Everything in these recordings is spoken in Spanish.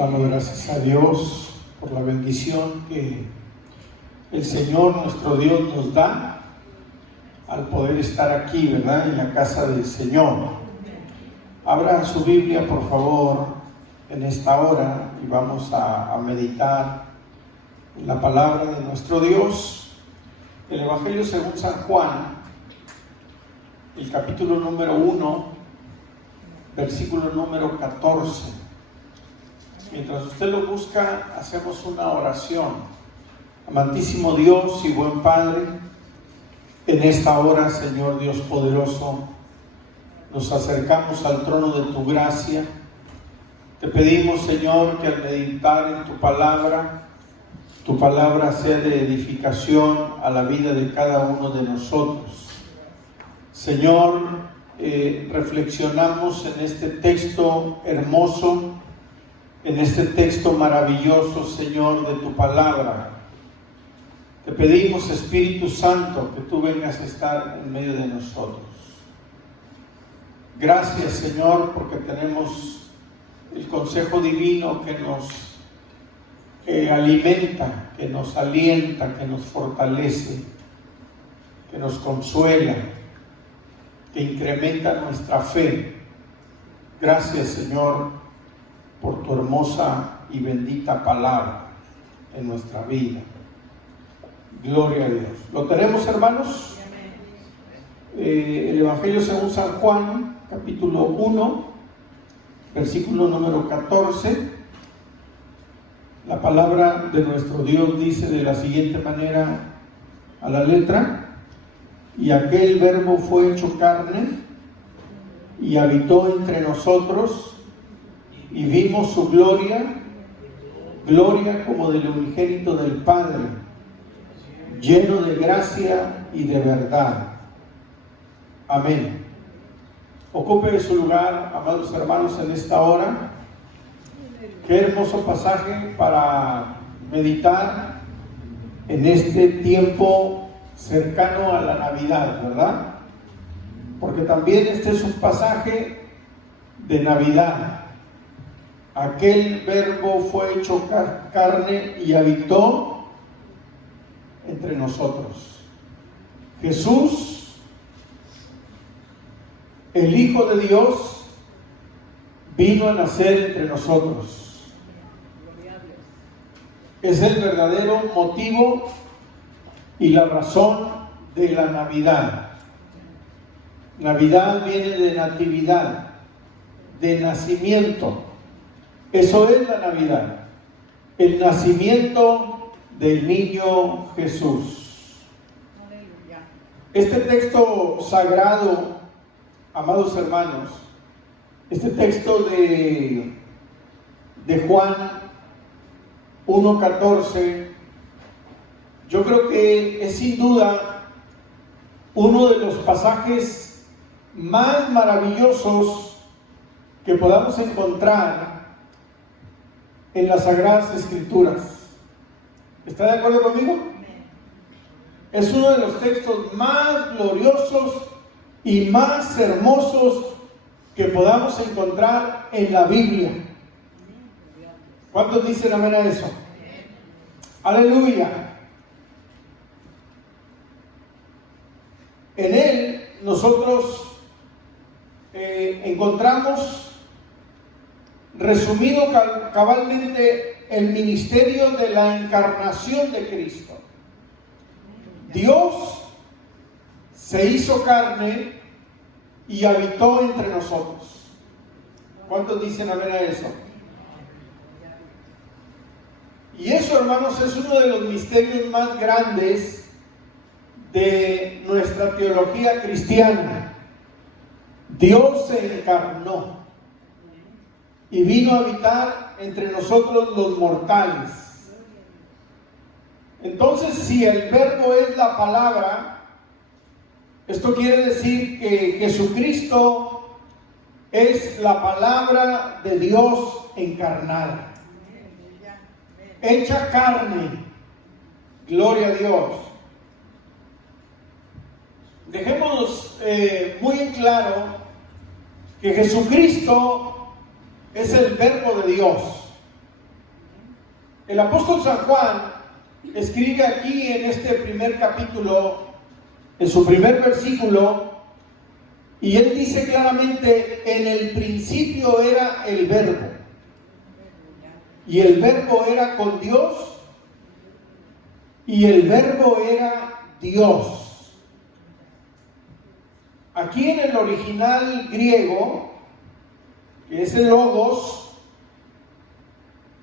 Damos gracias a Dios por la bendición que el Señor nuestro Dios nos da al poder estar aquí, ¿verdad? En la casa del Señor. Abran su Biblia, por favor, en esta hora y vamos a meditar en la palabra de nuestro Dios. El Evangelio según San Juan, el capítulo número 1, versículo número 14. Mientras usted lo busca, hacemos una oración. Amantísimo Dios y buen Padre, en esta hora, Señor Dios poderoso, nos acercamos al trono de tu gracia. Te pedimos, Señor, que al meditar en tu palabra sea de edificación a la vida de cada uno de nosotros. Señor, reflexionamos en este texto hermoso, en este texto maravilloso, Señor, de tu palabra. Te pedimos, Espíritu Santo, que tú vengas a estar en medio de nosotros. Gracias, Señor, porque tenemos el consejo divino que nos alimenta, que nos alienta, que nos fortalece, que nos consuela, que incrementa nuestra fe. Gracias, Señor, por tu hermosa y bendita palabra en nuestra vida. Gloria a Dios. ¿Lo tenemos, hermanos? El Evangelio según San Juan, capítulo 1, versículo número 14. La palabra de nuestro Dios dice de la siguiente manera a la letra: y aquel verbo fue hecho carne y habitó entre nosotros, y vimos su gloria, gloria como del unigénito del Padre, lleno de gracia y de verdad. Amén. Ocupe su lugar, amados hermanos, en esta hora. Qué hermoso pasaje para meditar en este tiempo cercano a la Navidad, ¿verdad? Porque también este es un pasaje de Navidad. Aquel verbo fue hecho carne y habitó entre nosotros. Jesús, el Hijo de Dios, vino a nacer entre nosotros. Es el verdadero motivo y la razón de la Navidad. Navidad viene de natividad, de nacimiento. Eso es la Navidad, el nacimiento del niño Jesús. Este texto sagrado, amados hermanos, este texto de Juan 1:14, yo creo que es sin duda uno de los pasajes más maravillosos que podamos encontrar en las Sagradas Escrituras. ¿Está de acuerdo conmigo? Es uno de los textos más gloriosos y más hermosos que podamos encontrar en la Biblia. ¿Cuántos dicen amén a eso? Aleluya. En él nosotros encontramos resumido cabalmente el ministerio de la encarnación de Cristo. Dios se hizo carne y habitó entre nosotros. ¿Cuántos dicen amén a eso? Y eso, hermanos, es uno de los misterios más grandes de nuestra teología cristiana. Dios se encarnó y vino a habitar entre nosotros los mortales. Entonces, si el verbo es la palabra, esto quiere decir que Jesucristo es la palabra de Dios encarnada, hecha carne. Gloria a Dios. Dejemos muy en claro que Jesucristo es el verbo de Dios. El apóstol San Juan escribe aquí en este primer capítulo, en su primer versículo, y él dice claramente: en el principio era el Verbo, y el Verbo era con Dios, y el Verbo era Dios. Aquí en el original griego, que es el logos,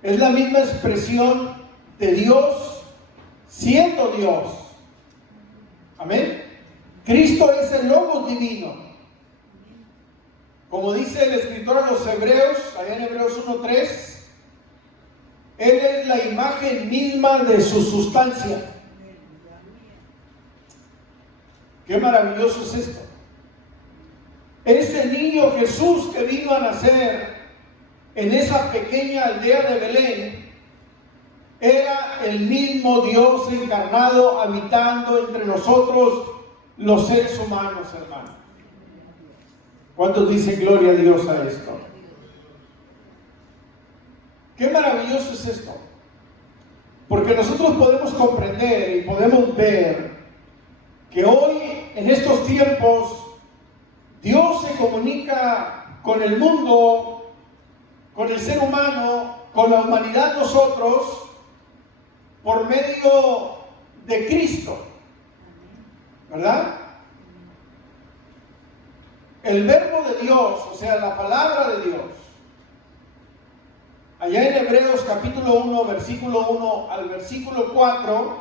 es la misma expresión de Dios siendo Dios. Amén. Cristo es el logos divino. Como dice el escritor a los Hebreos, allá en Hebreos 1:3, Él es la imagen misma de su sustancia. Qué maravilloso es esto. Ese niño Jesús que vino a nacer en esa pequeña aldea de Belén era el mismo Dios encarnado habitando entre nosotros los seres humanos, hermanos. ¿Cuántos dicen gloria a Dios a esto? Qué maravilloso es esto, porque nosotros podemos comprender y podemos ver que hoy, en estos tiempos, Dios se comunica con el mundo, con el ser humano, con la humanidad, nosotros, por medio de Cristo, ¿verdad? El verbo de Dios, o sea, la palabra de Dios. Allá en Hebreos capítulo 1, versículo 1 al versículo 4,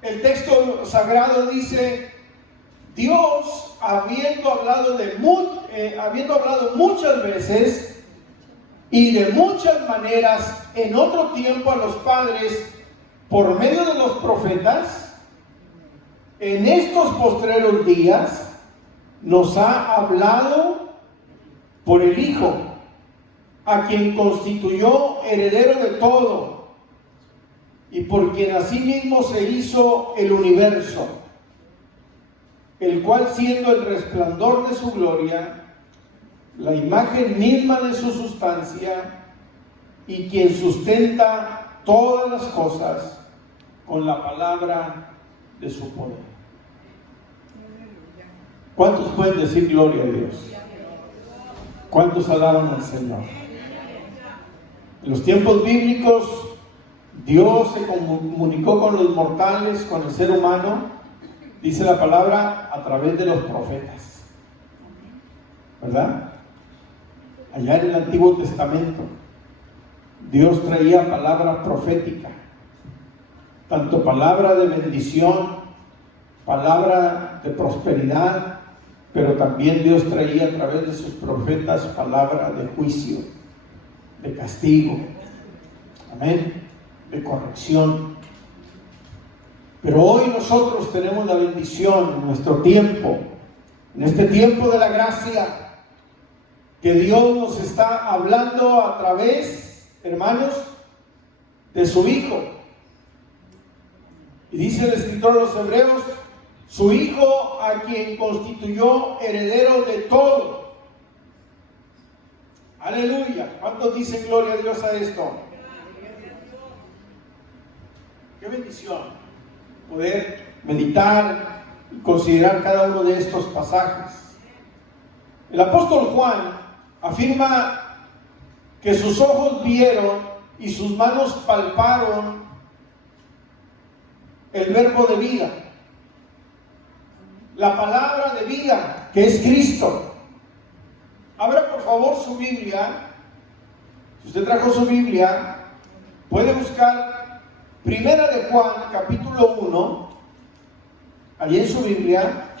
el texto sagrado dice: Dios, habiendo hablado muchas veces y de muchas maneras en otro tiempo a los padres por medio de los profetas, en estos postreros días nos ha hablado por el Hijo, a quien constituyó heredero de todo y por quien asimismo se hizo el universo, el cual, siendo el resplandor de su gloria, la imagen misma de su sustancia, y quien sustenta todas las cosas con la palabra de su poder. ¿Cuántos pueden decir gloria a Dios? ¿Cuántos alaban al Señor? En los tiempos bíblicos, Dios se comunicó con los mortales, con el ser humano, dice la palabra, a través de los profetas, ¿verdad? Allá en el Antiguo Testamento, Dios traía palabra profética, tanto palabra de bendición, palabra de prosperidad, pero también Dios traía a través de sus profetas palabra de juicio, de castigo, amén, de corrección. Pero hoy nosotros tenemos la bendición en nuestro tiempo, en este tiempo de la gracia, que Dios nos está hablando a través, hermanos, de su Hijo. Y dice el escritor a los Hebreos: su Hijo, a quien constituyó heredero de todo. Aleluya. ¿Cuántos dicen gloria a Dios a esto? Qué bendición poder meditar y considerar cada uno de estos pasajes. El apóstol Juan afirma que sus ojos vieron y sus manos palparon el verbo de vida, la palabra de vida, que es Cristo. Abra por favor su Biblia. Si usted trajo su Biblia, puede buscar Primera de Juan, capítulo 1, allí en su Biblia.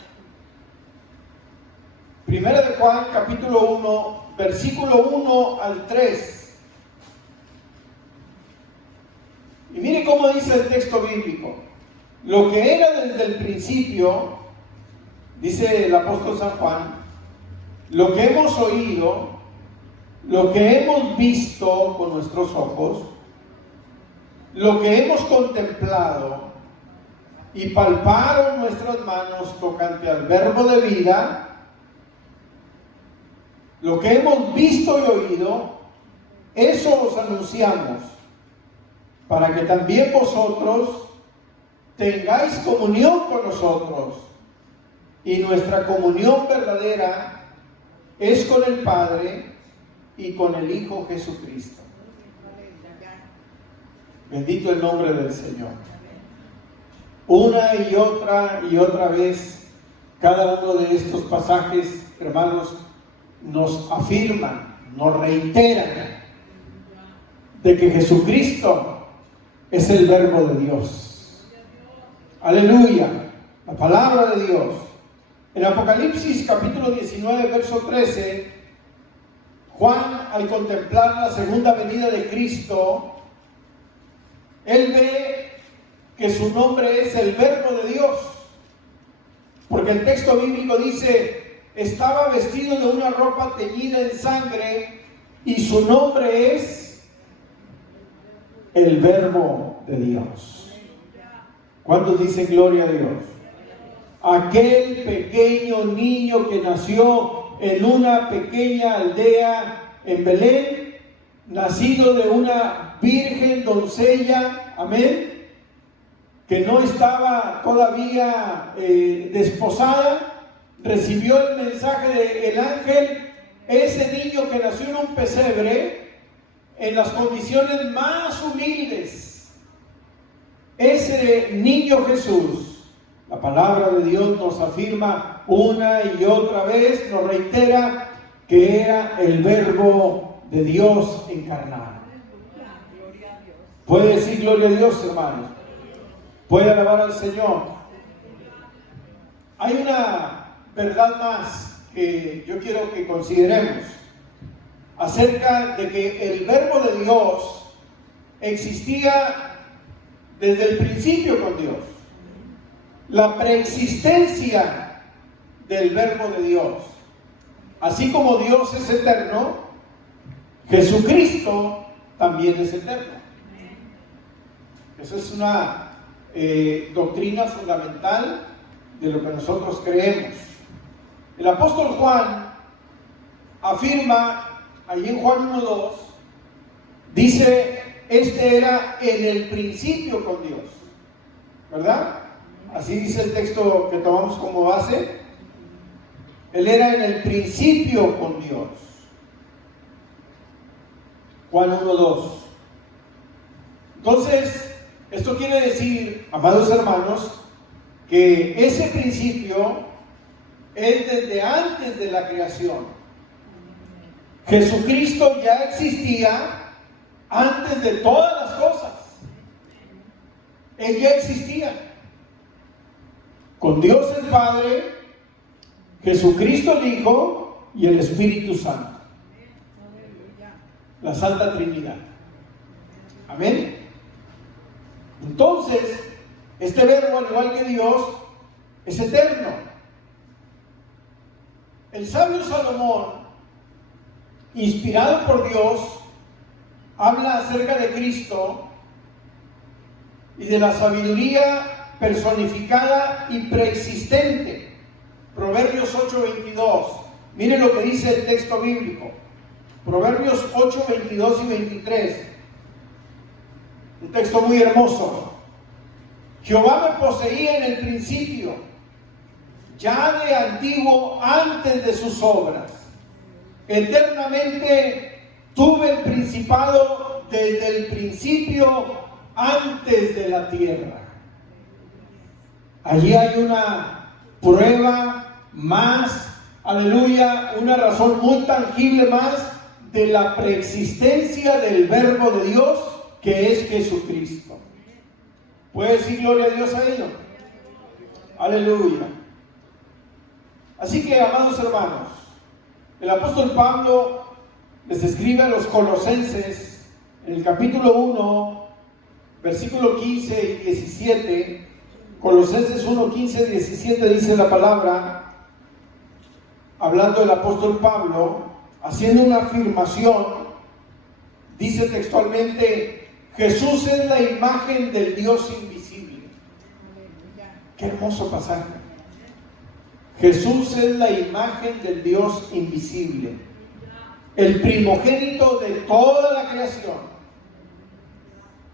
Primera de Juan, capítulo 1, versículo 1 al 3. Y mire cómo dice el texto bíblico: lo que era desde el principio, dice el apóstol San Juan, lo que hemos oído, lo que hemos visto con nuestros ojos, lo que hemos contemplado y palparon nuestras manos tocante al verbo de vida, lo que hemos visto y oído, eso os anunciamos, para que también vosotros tengáis comunión con nosotros. Y nuestra comunión verdadera es con el Padre y con el Hijo Jesucristo. Bendito el nombre del Señor. Una y otra vez, cada uno de estos pasajes, hermanos, nos afirman, nos reiteran de que Jesucristo es el Verbo de Dios. Aleluya, la palabra de Dios. En Apocalipsis capítulo 19, verso 13, Juan, al contemplar la segunda venida de Cristo, él ve que su nombre es el Verbo de Dios, porque el texto bíblico dice: estaba vestido de una ropa teñida en sangre, y su nombre es el Verbo de Dios. ¿Cuántos dicen gloria a Dios? Aquel pequeño niño que nació en una pequeña aldea en Belén, nacido de una virgen doncella, amén, que no estaba todavía desposada, recibió el mensaje del ángel. Ese niño que nació en un pesebre, en las condiciones más humildes, ese niño Jesús, la palabra de Dios nos afirma una y otra vez, nos reitera que era el Verbo de Dios encarnado. ¿Puede decir gloria a Dios, hermanos? ¿Puede alabar al Señor? Hay una verdad más que yo quiero que consideremos acerca de que el Verbo de Dios existía desde el principio con Dios. La preexistencia del Verbo de Dios. Así como Dios es eterno, Jesucristo también es eterno. Eso es una doctrina fundamental de lo que nosotros creemos. El apóstol Juan afirma, allí en Juan 1:2, dice: este era en el principio con Dios, ¿verdad? Así dice el texto que tomamos como base. Él era en el principio con Dios. Juan 1:2. Entonces, esto quiere decir, amados hermanos, que ese principio es desde antes de la creación. Jesucristo ya existía antes de todas las cosas. Él ya existía. Con Dios el Padre, Jesucristo el Hijo y el Espíritu Santo. La Santa Trinidad. Amén. Entonces, este Verbo, al igual que Dios, es eterno. El sabio Salomón, inspirado por Dios, habla acerca de Cristo y de la sabiduría personificada y preexistente. Proverbios 8:22. Miren lo que dice el texto bíblico. Proverbios 8:22 y 23. Un texto muy hermoso. Jehová me poseía en el principio, ya de antiguo, antes de sus obras. Eternamente tuve el principado desde el principio, antes de la tierra. Allí hay una prueba más, aleluya, una razón muy tangible más de la preexistencia del Verbo de Dios, que es Jesucristo. ¿Puede decir gloria a Dios a ello? Aleluya. Así que, amados hermanos, el apóstol Pablo les escribe a los Colosenses en el capítulo 1, versículo 15 y 17. Colosenses 1, 15 y 17 dice la palabra, hablando el apóstol Pablo, haciendo una afirmación, dice textualmente: Jesús es la imagen del Dios invisible. Qué hermoso pasaje. Jesús es la imagen del Dios invisible, el primogénito de toda la creación,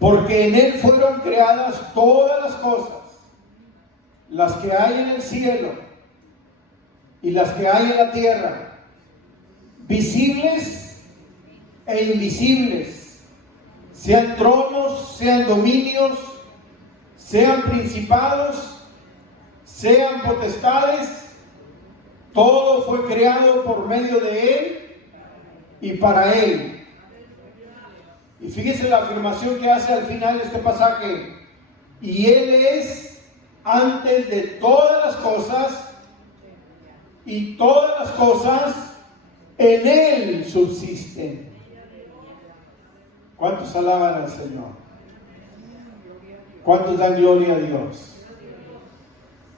porque en Él fueron creadas todas las cosas, las que hay en el cielo y las que hay en la tierra, visibles e invisibles, sean tronos, sean dominios, sean principados, sean potestades. Todo fue creado por medio de Él y para Él. Y fíjese la afirmación que hace al final de este pasaje: y Él es antes de todas las cosas, y todas las cosas en Él subsisten. ¿Cuántos alaban al Señor? ¿Cuántos dan gloria a Dios?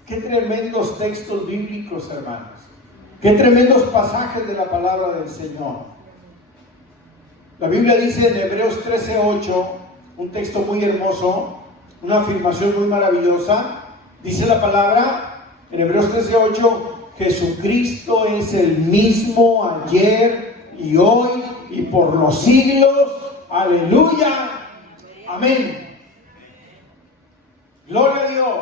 Qué tremendos textos bíblicos, hermanos. Qué tremendos pasajes de la palabra del Señor. La Biblia dice en Hebreos 13:8, un texto muy hermoso, una afirmación muy maravillosa. Dice la palabra en Hebreos 13:8: Jesucristo es el mismo ayer y hoy y por los siglos. Aleluya. Amén. Gloria a Dios.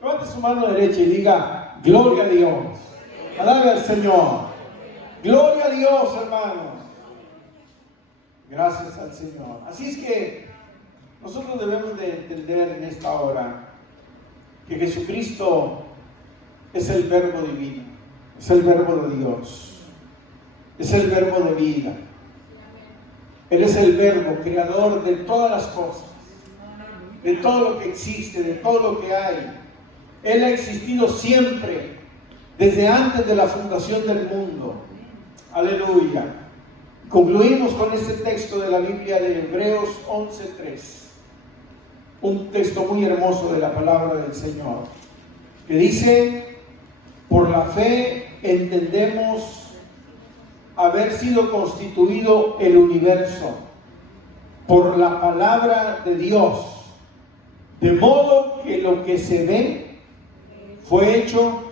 Levante su mano derecha y diga: gloria a Dios. Alabe al Señor. Gloria a Dios, hermanos. Gracias al Señor. Así es que nosotros debemos de entender en esta hora que Jesucristo es el verbo divino, es el verbo de Dios, es el verbo de vida. Él es el verbo creador de todas las cosas, de todo lo que existe, de todo lo que hay. Él ha existido siempre, desde antes de la fundación del mundo. Aleluya. Concluimos con este texto de la Biblia de Hebreos 11:3, un texto muy hermoso de la palabra del Señor, que dice: por la fe entendemos haber sido constituido el universo por la palabra de Dios, de modo que lo que se ve fue hecho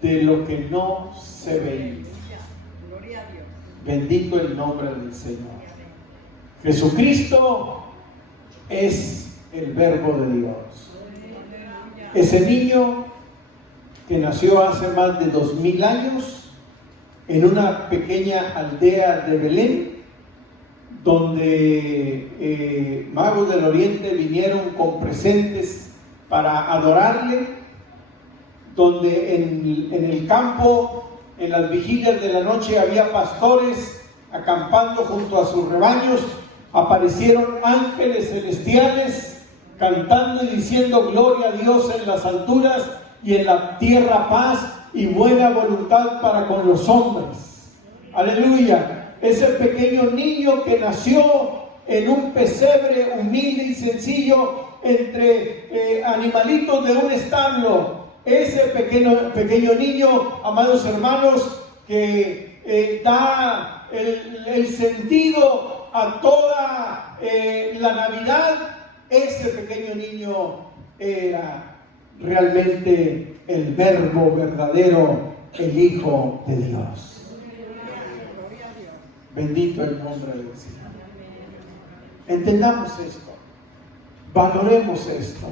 de lo que no se veía. Bendito el nombre del Señor. Jesucristo es el verbo de Dios. Ese niño que nació hace más de 2000 años en una pequeña aldea de Belén, donde magos del oriente vinieron con presentes para adorarle, donde en el campo, en las vigilias de la noche, había pastores acampando junto a sus rebaños. Aparecieron ángeles celestiales cantando y diciendo: gloria a Dios en las alturas y en la tierra paz y buena voluntad para con los hombres. Aleluya. Ese pequeño niño que nació en un pesebre humilde y sencillo entre animalitos de un establo. Ese pequeño niño, amados hermanos, que da el sentido a toda la Navidad. Ese pequeño niño era realmente el verbo verdadero, el Hijo de Dios. Bendito el nombre del Señor. Entendamos esto, valoremos esto.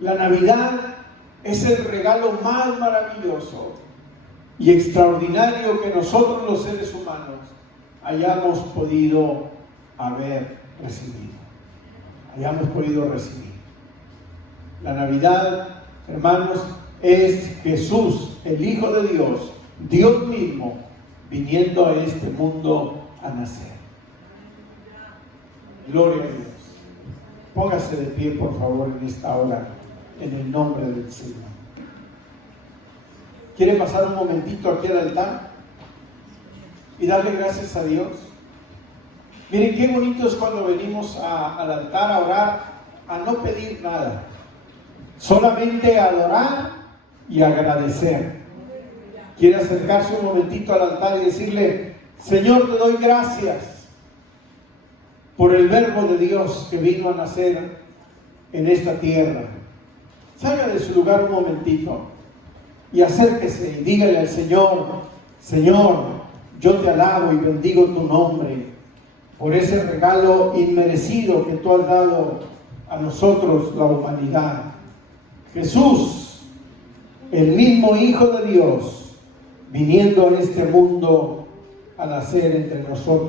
La Navidad es el regalo más maravilloso y extraordinario que nosotros los seres humanos hayamos podido haber recibido. La Navidad, hermanos, es Jesús, el Hijo de Dios, Dios mismo, viniendo a este mundo a nacer. Gloria a Dios. Póngase de pie, por favor, en esta hora, en el nombre del Señor. ¿Quiere pasar un momentito aquí al altar y darle gracias a Dios? Miren qué bonito es cuando venimos al altar a orar, a no pedir nada, solamente a adorar y agradecer. ¿Quiere acercarse un momentito al altar y decirle: Señor, te doy gracias por el verbo de Dios que vino a nacer en esta tierra? Salga de su lugar un momentito y acérquese y dígale al Señor: Señor, yo te alabo y bendigo tu nombre. por ese regalo inmerecido que tú has dado a nosotros, la humanidad. Jesús, el mismo Hijo de Dios, viniendo a este mundo a nacer entre nosotros.